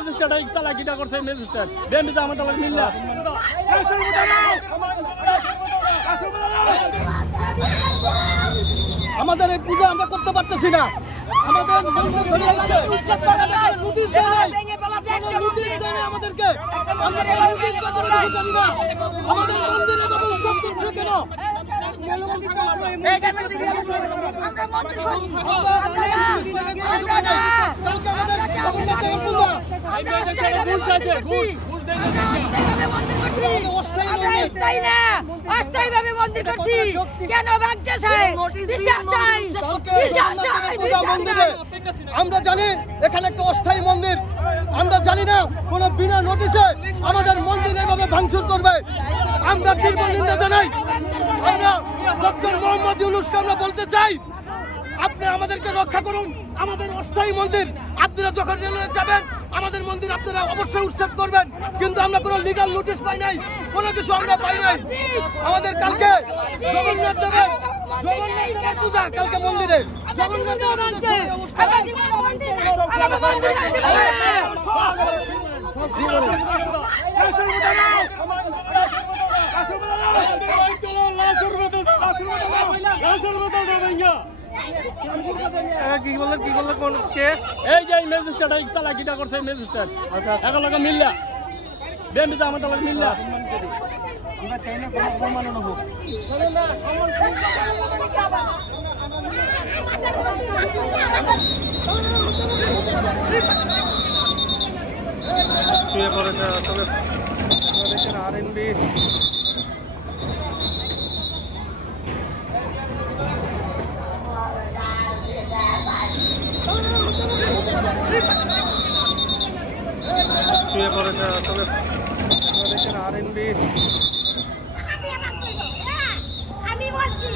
Magistrate এই চালাকিটা করছে magistrate BNP জামাত আল্লাহ মিল্লা আমাদের এই পূজা আমরা করতে পারতেছি না। আমাদের আমাদেরকে জানি না আমাদের মন্দিরে বাবা উৎসব করছে কেন? অস্থায়ীভাবে মন্দির করছি কেন ভাঙতে চাই? আমরা জানি এখানে একটা অস্থায়ী মন্দির, আমরা জানি না কোন বিনা নোটিশে আমাদের মন্দির এভাবে ভাঙচুর করবে। আমরা তীব্র নিন্দা জানাই। আমরা ডক্টর মোহাম্মদ ইউনূসকে আমরা বলতে চাই, আপনি আমাদেরকে রক্ষা করুন। আমাদের অস্থায়ী মন্দির আপনারা যখন রেলওয়ে যাবেন আমাদের মন্দির আপনারা অবশ্যই উচ্ছেদ করবেন, কিন্তু আমরা কোনো লিগাল নোটিশ পাই নাই, কোনো কিছু আমরা পাই নাই। আমাদের কালকে জগন্নাথ দেবের পূজা, কালকে মন্দিরে জগন্নাথ এই যে ম্যাজিস্ট্রেট এই চালাকিটা করছে ম্যাজিস্ট্রেট এগুলোকে মিল্লা বিএনপি জামাত আল্লাহ মিল্লা শুয়ে পড়েছে তবে আরএনবি শুয়ে পড়েছে তবে আরএনবি আমি বলছি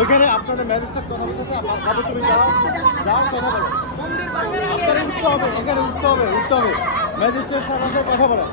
ওইখানে আপনাদের ম্যাজিস্ট্রেট কথা বলতেছে, তুমি যাও কথা বলো, এখানে উঠতে হবে ম্যাজিস্ট্রেট সাথে কথা বলো।